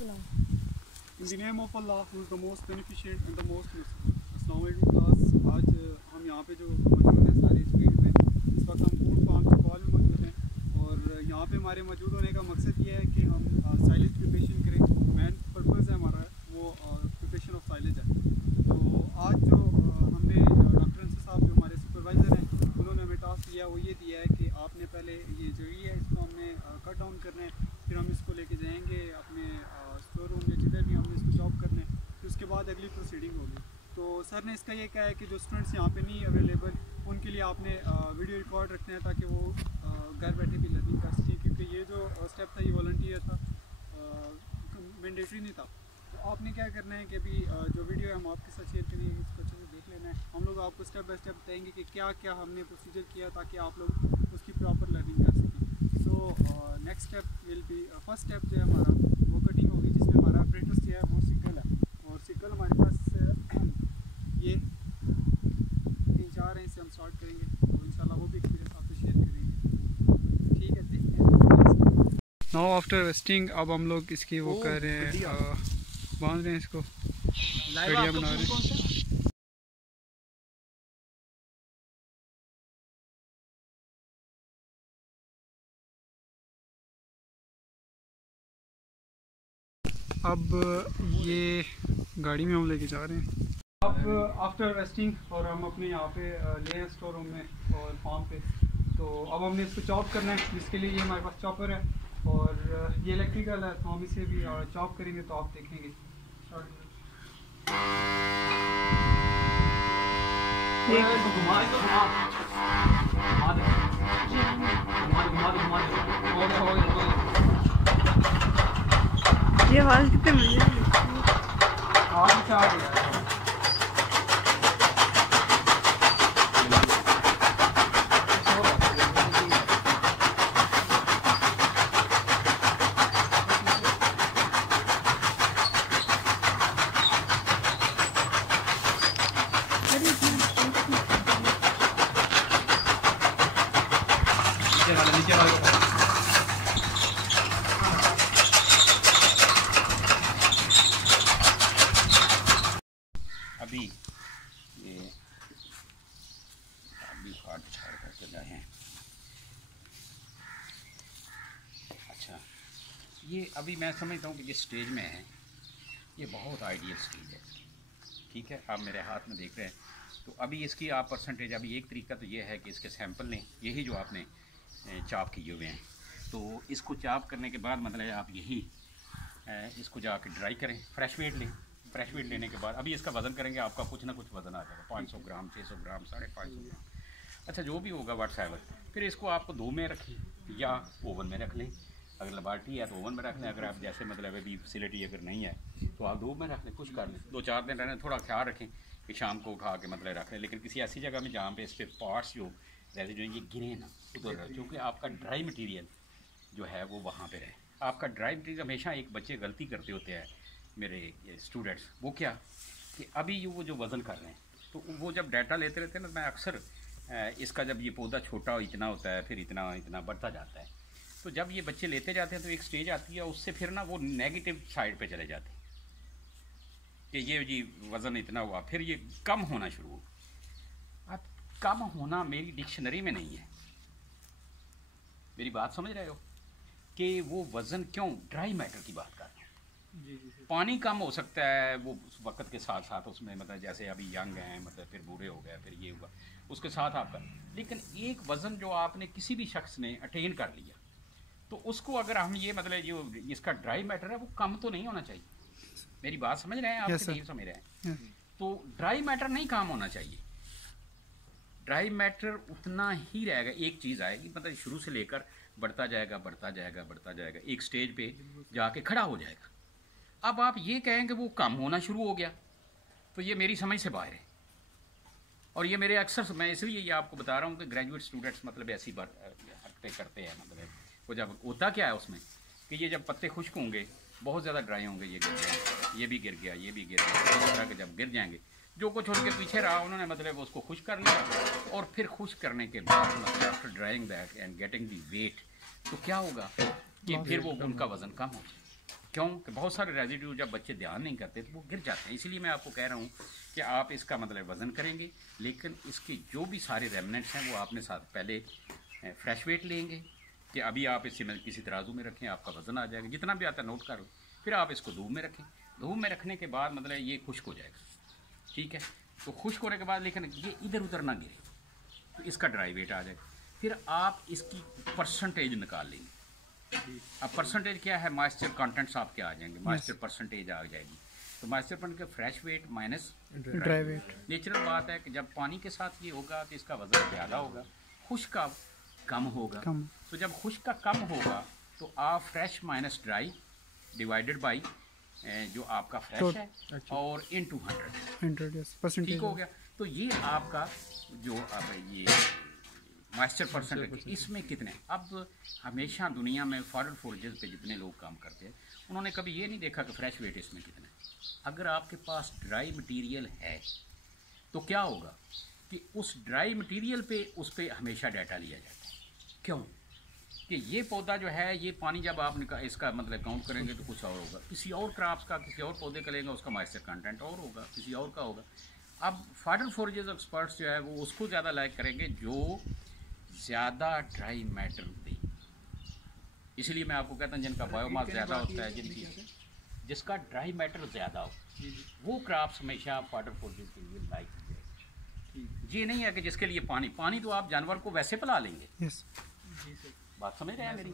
In the name of Allah, who is the most beneficent and the most merciful. अस्सलाम वालेकुम class. आज हम यहाँ पे जो मौजूद हैं सारे इस फील्ड में, इस वक्त हम फूड फार्म चौपाल में मौजूद हैं और यहाँ पे हमारे मौजूद होने का मकसद ये है कि हम साइलेज प्रिपरेशन करें। मेन पर्पज़ है हमारा वो प्रिपरेशन ऑफ साइलेज है। तो आज जो हमने डॉक्टर अंसर साहब जो हमारे सुपरवाइज़र हैं, उन्होंने हमें टास्क दिया, वो ये दिया है कि आपने पहले ये जड़ी है इसको हमने कट डाउन करना है, फिर हम इसको लेके जाएंगे अपने स्टोर रूम में जिधर भी हमने इसको जॉब करना है, फिर उसके बाद अगली प्रोसीडिंग होगी। तो सर ने इसका ये कहा है कि जो स्टूडेंट्स यहाँ पे नहीं अवेलेबल, उनके लिए आपने वीडियो रिकॉर्ड रखना है ताकि वो घर बैठे भी लर्निंग कर सकें, क्योंकि ये जो स्टेप था ये वॉलंटियर था, मैंडेटरी नहीं था। तो आपने क्या करना है कि अभी जो वीडियो है हम आपके साथ शेयर करेंगे, इसको अच्छे से देख लेना है। हम लोग आपको स्टेप बाय स्टेप बताएंगे कि क्या क्या हमने प्रोसीजर किया ताकि आप लोग उसकी प्रॉपर लर्निंग कर सकें। So next step will be, first step जो है हमारा वो कटिंग होगी, जिसमें हमारा अप्रेंटिस जो है वो सिकल है, और सिकल हमारे पास ये 3-4 हैं, इससे हम स्टार्ट करेंगे। तो इंशाल्लाह वो भी एक्सपीरियंस आपसे शेयर करेंगे। ठीक है, देखते हैं। नाउ आफ्टर वेस्टिंग अब हम लोग इसकी वो कर रहे हैं, बांध रहे हैं इसको, कड़ियाँ बना रहे हैं। अब ये गाड़ी में हम लेके जा रहे हैं। अब आफ्टर रेस्टिंग और हम अपने यहाँ पे ले हैं स्टोर रूम में और फार्म पे। तो अब हमने इसको चॉप करना है, जिसके लिए ये हमारे पास चॉपर है और ये इलेक्ट्रिकल है, तो हम इसे भी चॉप करेंगे, तो आप देखेंगे। ये आवाज़ कितने मजे की नीचे वाले अभी ये अभी हाथ छाड़ करके गए हैं। अच्छा, ये अभी मैं समझता हूँ कि ये स्टेज में है, ये बहुत आइडियल स्टेज है। ठीक है, आप मेरे हाथ में देख रहे हैं। तो अभी इसकी आप परसेंटेज, अभी एक तरीका तो ये है कि इसके सैंपल लें, यही जो आपने चाप किए हुए हैं, तो इसको चाप करने के बाद मतलब आप यही इसको जाके ड्राई करें, फ्रेश वेट लें। फ्रेश वेट लेने के बाद अभी इसका वज़न करेंगे, आपका कुछ ना कुछ वज़न आ जाएगा, 500 ग्राम, 600 ग्राम, 550 ग्राम, अच्छा जो भी होगा व्हाट्सएवर। फिर इसको आपको धूप में रखें या ओवन में रख लें। अगर लेबॉर्ट्री है तो ओवन में रख लें, अगर आप जैसे मतलब अभी फैसिलिटी अगर नहीं है तो आप धूप में रख लें, कुछ कर लें, 2-4 दिन रहने। थोड़ा ख्याल रखें कि शाम को उठा के मतलब रख लें, लेकिन किसी ऐसी जगह में जहाँ पे इस पर पार्ट्स जो जैसे जो ये गिरे ना उधर, क्योंकि आपका ड्राई मटीरियल जो है वो वहाँ पे रहे। आपका ड्राई मटीरियल हमेशा, एक बच्चे गलती करते होते हैं मेरे ये स्टूडेंट्स, वो क्या कि अभी वो जो वज़न कर रहे हैं, तो वो जब डाटा लेते रहते हैं ना, मैं अक्सर इसका जब ये पौधा छोटा इतना होता है, फिर इतना इतना बढ़ता जाता है, तो जब ये बच्चे लेते जाते हैं तो एक स्टेज आती है, उससे फिर ना वो नेगेटिव साइड पे चले जाते हैं कि ये जी वज़न इतना हुआ, फिर ये कम होना शुरू हो। अब कम होना मेरी डिक्शनरी में नहीं है, मेरी बात समझ रहे हो कि वो वज़न क्यों, ड्राई मैटर की बात कर रहे हैं। पानी कम हो सकता है वो उस वक्त के साथ साथ उसमें, मतलब जैसे अभी यंग हैं, मतलब फिर बूढ़े हो गए, फिर ये हुआ, उसके साथ आपका, लेकिन एक वज़न जो आपने किसी भी शख्स ने अटेन कर लिया, तो उसको अगर हम ये मतलब जो इसका ड्राई मैटर है वो कम तो नहीं होना चाहिए। मेरी बात समझ रहे हैं आप? नहीं समझ रहे हैं? तो ड्राई मैटर नहीं कम होना चाहिए, ड्राई मैटर उतना ही रहेगा। एक चीज़ आएगी, मतलब शुरू से लेकर बढ़ता जाएगा, बढ़ता जाएगा, बढ़ता जाएगा, एक स्टेज पे जाके खड़ा हो जाएगा। अब आप ये कहेंगे वो कम होना शुरू हो गया, तो ये मेरी समझ से बाहर है। और ये मेरे अक्सर, मैं इसलिए ये आपको बता रहा हूँ कि ग्रेजुएट स्टूडेंट्स मतलब ऐसी हरकतें करते हैं। मतलब वो जब होता क्या है उसमें कि ये जब पत्ते खुश्क होंगे, बहुत ज़्यादा ड्राई होंगे, ये गिर जाएंगे, ये भी गिर गया, ये भी गिर गया, इस तरह के जब गिर जाएंगे, जो कुछ उनके पीछे रहा उन्होंने मतलब उसको खुश कर लिया, और फिर खुश करने के बाद मतलब after drying that and getting the weight, तो क्या होगा कि फिर वो उनका वज़न कम हो जाए। क्यों कि बहुत सारे रेजिड्यू जब बच्चे ध्यान नहीं करते तो वो गिर जाते हैं। इसलिए मैं आपको कह रहा हूँ कि आप इसका मतलब वज़न करेंगे, लेकिन इसके जो भी सारे रेमनेंट्स हैं वो आपने साथ पहले फ्रेश वेट लेंगे कि अभी आप इसे किसी तराजू में रखें, आपका वज़न आ जाएगा, जितना भी आता है नोट कर लो। फिर आप इसको धूप में रखें, धूप में रखने के बाद मतलब ये खुश्क हो जाएगा, ठीक है। तो खुश्क होने के बाद लेकिन ये इधर उधर ना गिरे, तो इसका ड्राई वेट आ जाएगा। फिर आप इसकी परसेंटेज निकाल लेंगे। अब परसेंटेज क्या है, मॉइस्चर कंटेंट्स आपके आ जाएंगे, मॉइस्चर परसेंटेज आ जाएगी। तो मॉइस्चर परसेंट के fresh weight minus dry weight. Natural बात है कि जब पानी के साथ ये होगा तो इसका वजन ज़्यादा होगा, खुश्क का कम होगा। तो जब खुश्क का कम होगा तो आप fresh minus dry divided by जो आपका फ्रेश है और इन 100 ठीक हो गया। तो ये आपका जो अब ये मॉइस्चर परसेंटेज इसमें कितने, अब हमेशा दुनिया में फॉरेन फोर्जेस पे जितने लोग काम करते हैं उन्होंने कभी ये नहीं देखा कि फ्रेश वेट इसमें कितना है। अगर आपके पास ड्राई मटेरियल है तो क्या होगा कि उस ड्राई मटेरियल पे उस पर हमेशा डाटा लिया जाता है। क्यों कि ये पौधा जो है ये पानी जब आप इसका मतलब काउंट करेंगे तो कुछ और होगा, किसी और क्रॉप्स का किसी और पौधे का लेंगे उसका मॉइस्चर कंटेंट और होगा, किसी और का होगा। अब फॉरेन फोर्जेस एक्सपर्ट्स जो है वो उसको ज़्यादा लाइक करेंगे जो ज़्यादा ड्राई मैटर दे। इसलिए मैं आपको कहता हूँ जिनका बायोमास ज़्यादा होता है, जिसका ड्राई मैटर ज़्यादा हो, वो क्रॉप्स हमेशा फॉरेन फोर्जेस के लिए लाइक करेंगे। ये नहीं है कि जिसके लिए पानी तो आप जानवर को वैसे पिला लेंगे। बात समझ रहे हैं मेरी?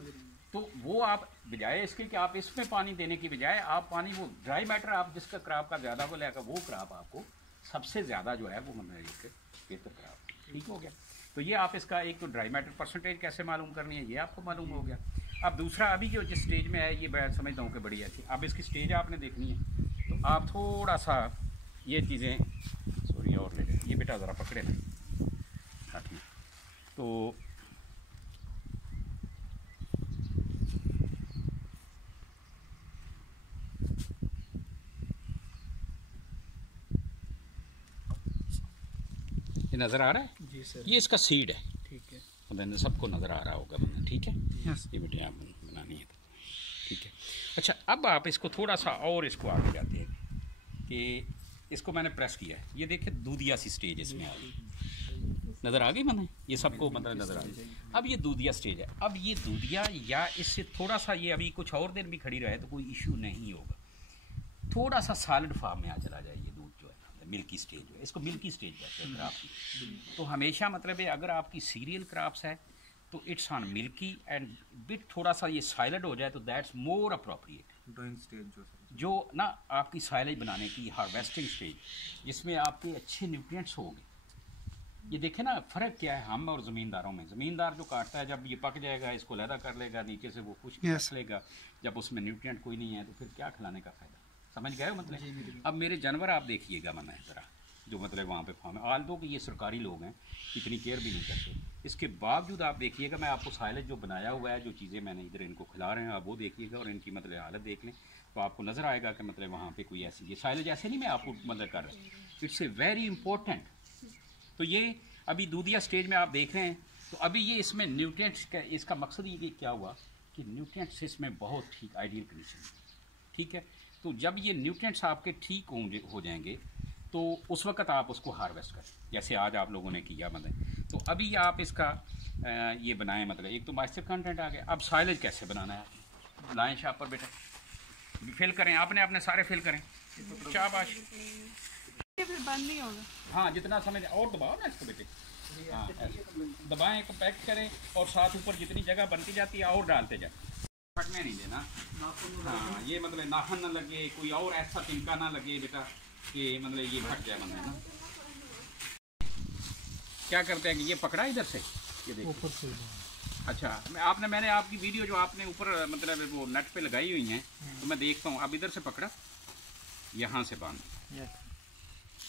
तो वो आप बजाय इसके कि आप इसमें पानी देने की बजाय आप पानी वो ड्राई मैटर आप जिसका क्रॉप का ज़्यादा को लेकर वो क्रॉप आपको सबसे ज़्यादा जो है वो मतलब एक बेहतर क्रॉप, ठीक हो गया। तो ये आप इसका एक तो ड्राई मैटर परसेंटेज कैसे मालूम करनी है ये आपको मालूम हो गया। अब दूसरा अभी जो जिस स्टेज में है ये मैं समझता हूँ कि बड़ी अच्छी, अब इसकी स्टेज आपने देखनी है तो आप थोड़ा सा ये चीज़ें सॉरी और ले लें, ये बेटा ज़रा पकड़े ना, हाँ ठीक। तो नज़र आ रहा है जी सर, ये इसका सीड है, ठीक है, मतलब सबको नज़र आ रहा होगा बना, ठीक है। यस ये बेटे आप बनानी है, ठीक है। अच्छा अब आप इसको थोड़ा सा और इसको आगे जाते हैं कि इसको मैंने प्रेस किया है, ये देखिए दूधिया सी स्टेज इसमें आ गई, नज़र आ गई मैंने, ये सबको मतलब नज़र आ गई। अब ये दूधिया स्टेज है, अब ये दूधिया या इससे थोड़ा सा ये अभी कुछ और देर भी खड़ी रहे तो कोई इशू नहीं होगा, थोड़ा सा सॉलिड फॉर्म में आ चला जाए ये दूध जो है मिल्की स्टेज है, इसको मिल्की स्टेज कहते हैं क्रॉप की। तो हमेशा मतलब है अगर आपकी सीरियल क्रॉप्स है तो it's on milky and bit थोड़ा सा ये साइलेंट हो जाए तो that's more appropriate. Drawing stage जो ना आपकी साइलेज बनाने की हार्वेस्टिंग स्टेज जिसमें आपके अच्छे न्यूट्रिएंट्स होंगे। ये देखें ना फ़र्क क्या है हम और ज़मींदारों में, ज़मींदार जो काटता है जब ये पक जाएगा इसको लहदा कर लेगा, नीचे से वो खुश्क रख लेगा, जब उसमें न्यूट्रिएंट कोई नहीं है तो फिर क्या खिलाने का फ़ायदा, समझ गए हो मतलब। अब मेरे जानवर आप देखिएगा मैं ज़रा जो मतलब वहाँ पे फार्म है, आल दो कि ये सरकारी लोग हैं इतनी केयर भी नहीं करते, इसके बावजूद आप देखिएगा मैं आपको साइलेज जो बनाया हुआ है जो चीज़ें मैंने इधर इनको खिला रहे हैं आप वो देखिएगा और इनकी मतलब हालत देख लें तो आपको नज़र आएगा कि मतलब वहाँ पे कोई ऐसी ये साइलेज ऐसे नहीं मैं आपको मतलब कर रहा हूँ, इट्स ए वेरी इंपॉर्टेंट। तो ये अभी दूधिया स्टेज में आप देख रहे हैं तो अभी ये इसमें न्यूट्रिएंट्स का इसका मकसद ये क्या हुआ कि न्यूट्रिएंट्स इसमें बहुत ठीक आइडियल कंडीशन, ठीक है। तो जब ये न्यूट्रिएंट्स आपके ठीक हो जाएंगे तो उस वक्त आप उसको हार्वेस्ट करें जैसे आज आप लोगों ने किया मतलब। तो अभी आप इसका ये बनाएं मतलब एक तो मॉइस्चर कंटेंट आ गया। अब साइलेज कैसे बनाना है, लाएं शाप पर बेटा फिल करें, आपने अपने सारे फिल करें, शाबाश। फिर बंद नहीं होगा, हाँ जितना समय और दबाओ ना इसको बेटे, हाँ दबाएं को पैक करें और साथ ऊपर जितनी जगह बनती जाती है और डालते जाए, फटने नहीं देना। हाँ ये मतलब नाखन ना लगे, कोई और ऐसा तिनका ना लगे बेटा कि मतलब ये फट जाए मतलब ना। क्या करते हैं कि ये पकड़ा इधर से ये देखो ऊपर से, अच्छा मैंने आपकी वीडियो जो आपने ऊपर मतलब वो नेट पे लगाई हुई हैं तो मैं देखता हूँ। अब इधर से पकड़ा यहाँ से बांध,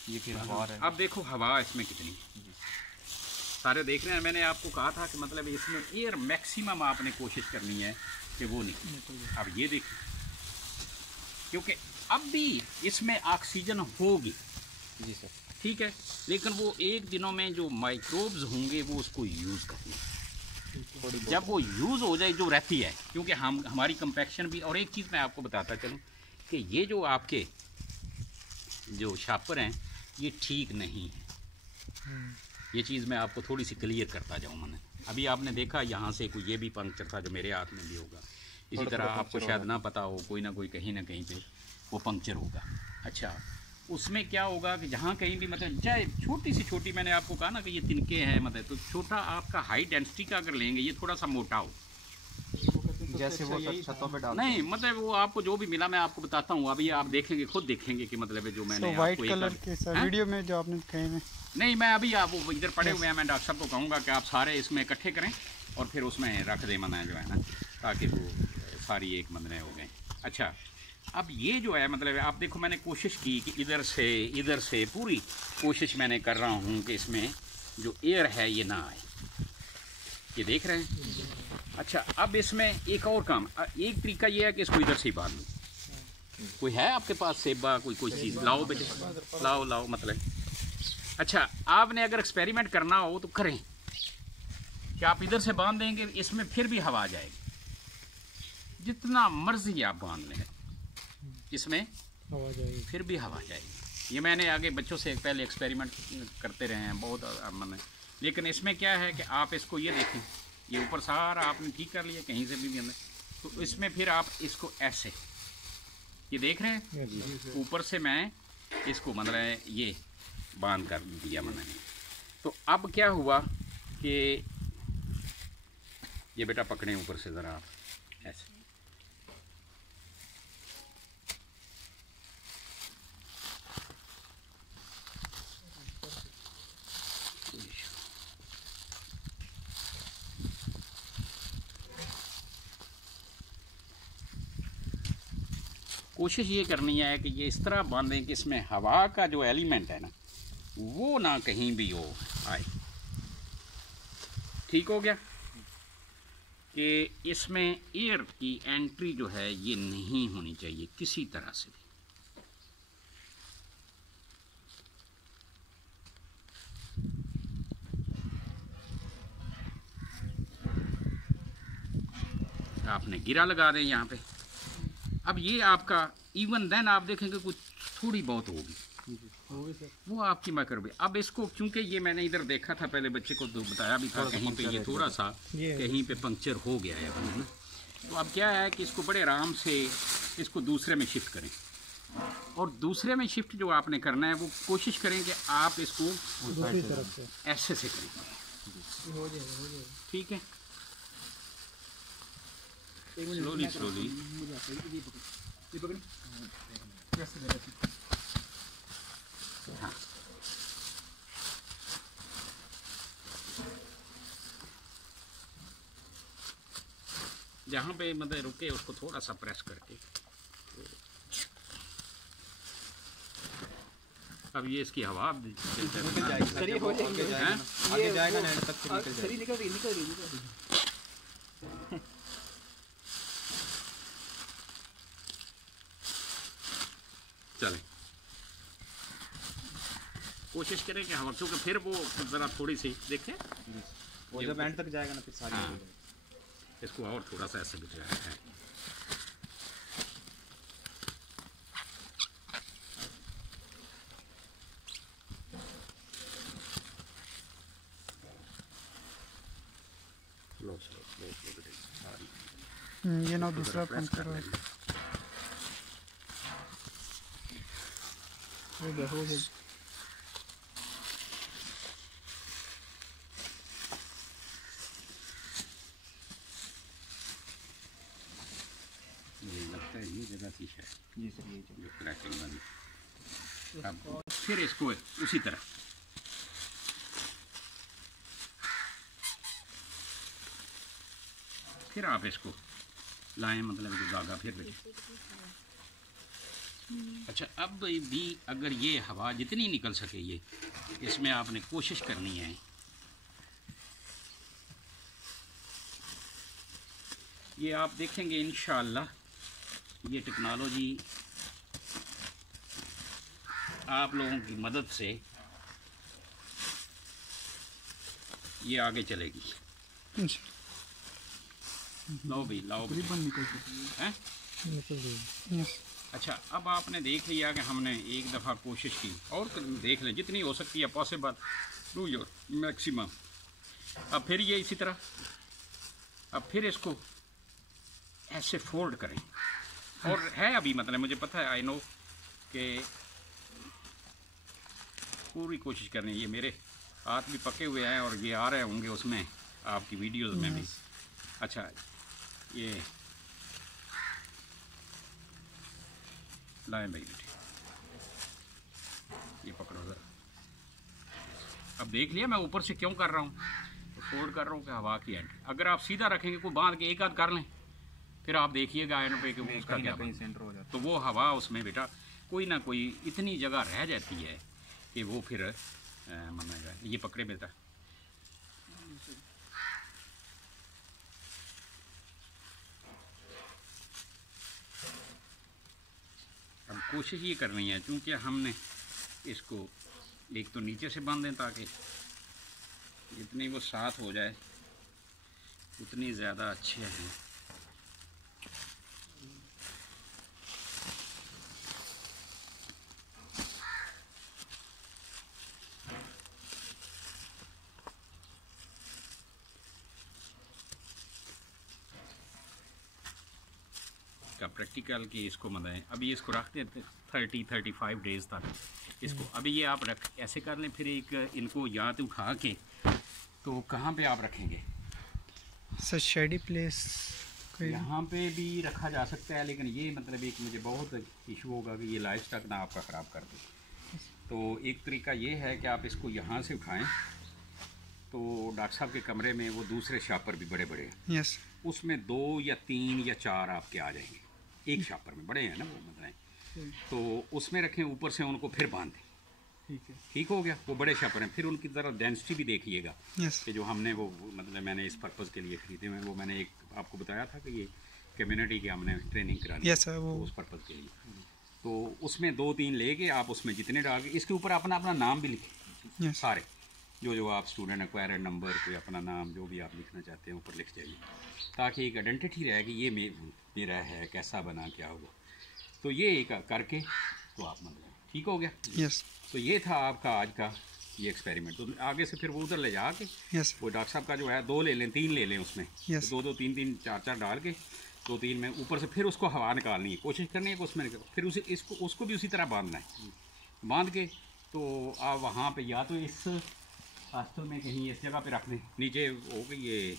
ये फिर हवा है। अब देखो हवा इसमें कितनी सारे देख रहे हैं। मैंने आपको कहा था कि मतलब इसमें एयर मैक्सिमम आपने कोशिश करनी है कि वो निकले। अब ये देखिए क्योंकि अब भी इसमें ऑक्सीजन होगी जी सर, ठीक है, लेकिन वो एक दिनों में जो माइक्रोब्स होंगे वो उसको यूज़ करेंगे। जब वो यूज़ हो जाए जो रहती है, क्योंकि हमारी कंपैक्शन भी। और एक चीज़ मैं आपको बताता चलूँ कि ये जो आपके जो शापर हैं ये ठीक नहीं है। ये चीज़ मैं आपको थोड़ी सी क्लियर करता जाऊँ। मैंने अभी आपने देखा यहाँ से कोई ये भी पंक्चर था जो मेरे हाथ में भी होगा, इसी तरह आपको शायद ना पता हो, कोई ना कोई कहीं ना कहीं पे वो पंक्चर होगा। अच्छा, उसमें क्या होगा कि जहाँ कहीं भी मतलब चाहे छोटी सी छोटी, मैंने आपको कहा ना कि ये तिनके हैं, मतलब तो छोटा आपका हाई डेंसिटी का अगर लेंगे, ये थोड़ा सा मोटा हो, जैसे वो छतों पे डालते नहीं मतलब वो आपको जो भी मिला मैं आपको बताता हूँ। अभी आप देखेंगे, खुद देखेंगे कि मतलब जो मैंने वाइट कलर के सर वीडियो में जो आपने दिखाए हैं। नहीं, मैं अभी आप वो इधर पड़े हुए हैं, मैं डॉक्टर साहब को कहूँगा कि आप सारे इसमें इकट्ठे करें और फिर उसमें रख दें मना जो है ना, ताकि वो सारी एक मंदने हो गए। अच्छा, अब ये जो है मतलब आप देखो, मैंने कोशिश की कि इधर से पूरी कोशिश मैंने कर रहा हूँ कि इसमें जो एयर है ये ना आए, ये देख रहे हैं। अच्छा, अब इसमें एक और काम, एक तरीका ये है कि इसको इधर से ही बांध लूँ। कोई है आपके पास सेबा, कोई चीज़ लाओ बेटे, लाओ मतलब। अच्छा, आपने अगर एक्सपेरिमेंट करना हो तो करें कि आप इधर से बांध देंगे, इसमें फिर भी हवा आ जाएगी। जितना मर्जी आप बांध लें, इसमें हवा जाएगी, फिर भी हवा जाएगी। ये मैंने आगे बच्चों से पहले एक्सपेरिमेंट करते रहे हैं बहुत मैंने। लेकिन इसमें क्या है कि आप इसको ये देखें, ये ऊपर सारा आपने ठीक कर लिया, कहीं से भी अंदर, तो इसमें फिर आप इसको ऐसे, ये देख रहे हैं, ऊपर से मैं इसको मतलब ये बांध कर दिया मैंने। तो अब क्या हुआ कि ये बेटा पकड़े ऊपर से ज़रा आप ऐसे, कोशिश ये करनी है कि ये इस तरह बांधें कि इसमें हवा का जो एलिमेंट है ना वो ना कहीं भी हो आए। ठीक हो गया कि इसमें एयर की एंट्री जो है ये नहीं होनी चाहिए किसी तरह से भी। आपने गिरा लगा दें यहाँ पे। अब ये आपका इवन देन आप देखेंगे कुछ थोड़ी बहुत होगी, वो आपकी मकर। अब इसको क्योंकि ये मैंने इधर देखा था पहले, बच्चे को तो बताया भी था, कहीं पे ये थोड़ा सा कहीं पे पंक्चर हो गया है ना। तो अब क्या है कि इसको बड़े आराम से इसको दूसरे में शिफ्ट करें, और दूसरे में शिफ्ट जो आपने करना है वो कोशिश करें कि आप इसको दूसरी तरफ से ऐसे से करें। हो जाएगा। ठीक है, स्लोली हाँ। जहाँ पे मतलब रुके उसको थोड़ा सा प्रेस करके। अब ये इसकी हवा निकल जाएगी, आगे जाएगा ना तब फिर निकल निकल रही। चलें, कोशिश करें कि हवा, क्योंकि फिर वो ज़रा थोड़ी सी देखें वो जब एंड तक जाएगा ना फिर सारी। हाँ, इसको और थोड़ा सा ऐसे बिछाया है। ये ना दूसरा पंक्चर हो गया। लगता है ये जगह थी शायद, जी सर, ये जो क्रैकिंग वाली। अब फिर इसको उसी तरह फिर आप इसको लाएं, मतलब जो धागा फिर देखें। अच्छा, अब भी अगर ये हवा जितनी निकल सके ये इसमें आपने कोशिश करनी है। ये आप देखेंगे इंशाअल्लाह ये टेक्नोलॉजी आप लोगों की मदद से ये आगे चलेगी। लाओ भाई लाओ भाई। तकरीबन निकल चुकी है। हैं? निकल गई। यस। अच्छा, अब आपने देख लिया कि हमने एक दफ़ा कोशिश की, और देख लें जितनी हो सकती है पॉसिबल, डू योर मैक्सिमम। अब फिर ये इसी तरह, अब फिर इसको ऐसे फोल्ड करें, और है अभी मतलब मुझे पता है, आई नो कि पूरी कोशिश करनी है। ये मेरे हाथ भी पके हुए हैं और ये आ रहे होंगे उसमें आपकी वीडियोस में भी। अच्छा, ये लाएं भाई बेटे, ये पकड़ो ज़रा। अब देख लिया मैं ऊपर से क्यों कर रहा हूँ, तो फोल्ड कर रहा हूँ कि हवा की एंट्री। अगर आप सीधा रखेंगे, कोई बांध के एक आध कर लें, फिर आप देखिएगा आयन पे कि उसका क्या सेंटर हो जाता, तो वो हवा उसमें बेटा कोई ना कोई इतनी जगह रह जाती है कि वो फिर मनेगा। ये पकड़े बेटा, अब कोशिश ये करनी है, क्योंकि हमने इसको एक तो नीचे से बांधें ताकि जितनी वो साथ हो जाए उतनी ज़्यादा अच्छे हैं। का प्रैक्टिकल की इसको मनाएं। अभी इसको रखते हैं 30-35 डेज़ तक इसको। अभी ये आप रख ऐसे कर लें, फिर एक इनको यहाँ तो खा के, तो कहाँ पे आप रखेंगे? सर शेडी प्लेस यहाँ पे भी रखा जा सकता है, लेकिन ये मतलब एक मुझे बहुत इशू होगा कि ये लाइफ स्टॉक ना आपका ख़राब कर दे। तो एक तरीका ये है कि आप इसको यहाँ से उठाएं, तो डॉक्टर साहब के कमरे में वो दूसरे शापर भी बड़े बड़े हैं। यस। उसमें 2 या 3 या 4 आपके आ जाएंगे एक शापर में, बड़े हैं ना वो मतलब, तो उसमें रखें, ऊपर से उनको फिर बांध दें। ठीक है, ठीक हो गया, वो बड़े शापर हैं। फिर उनकी ज़रा डेंसिटी भी देखिएगा यस। कि जो हमने वो मतलब मैंने इस पर्पज़ के लिए ख़रीदे हुए, वो मैंने एक आपको बताया था कि ये कम्युनिटी की हमने ट्रेनिंग करानी, यस सर, वो तो उस पर्पज़ के लिए। तो उसमें 2-3 लेके आप उसमें जितने डाल के, इसके ऊपर अपना अपना नाम भी लिखें, यस। सारे जो आप स्टूडेंट एक्वायर नंबर, कोई अपना नाम जो भी आप लिखना चाहते हैं ऊपर लिख जाइए, ताकि एक आइडेंटिटी रहे कि ये मेरा है, कैसा बना, क्या हुआ। तो ये एक करके तो आप मतलब ठीक हो गया। यस। तो ये था आपका आज का ये एक्सपेरिमेंट। तो आगे से फिर वो उधर ले जा के यस। वो डॉक्टर साहब का जो है 2 ले लें, 3 ले लें उसमें, Yes. 2-2 3-3 4-4 डाल के 2-3 में ऊपर से फिर उसको हवा निकालनी है, कोशिश करनी है कि उसमें फिर उसे उसको भी उसी तरह बांधना है। बांध के तो आप वहाँ पे या तो इस हॉस्टल में कहीं इस जगह पे रख दें, नीचे हो गई ये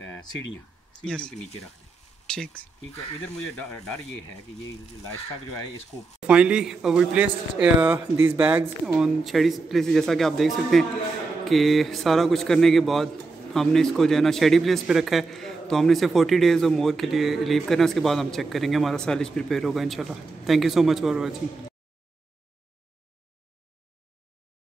सीढ़ियों Yes. के नीचे रख दें। ठीक। ठीक है, इधर मुझे डर ये है कि ये लाइफ स्टॉक जो है इसको finally we placed these bags on shady place. जैसा कि आप देख सकते हैं कि सारा कुछ करने के बाद हमने इसको जो है ना शेडी प्लेस पे रखा है। तो हमने इसे 40 डेज़ और मोर के लिए लीव करना है, उसके बाद हम चेक करेंगे हमारा सालिश प्रिपेयर होगा इंशाल्लाह। Thank you so much for watching.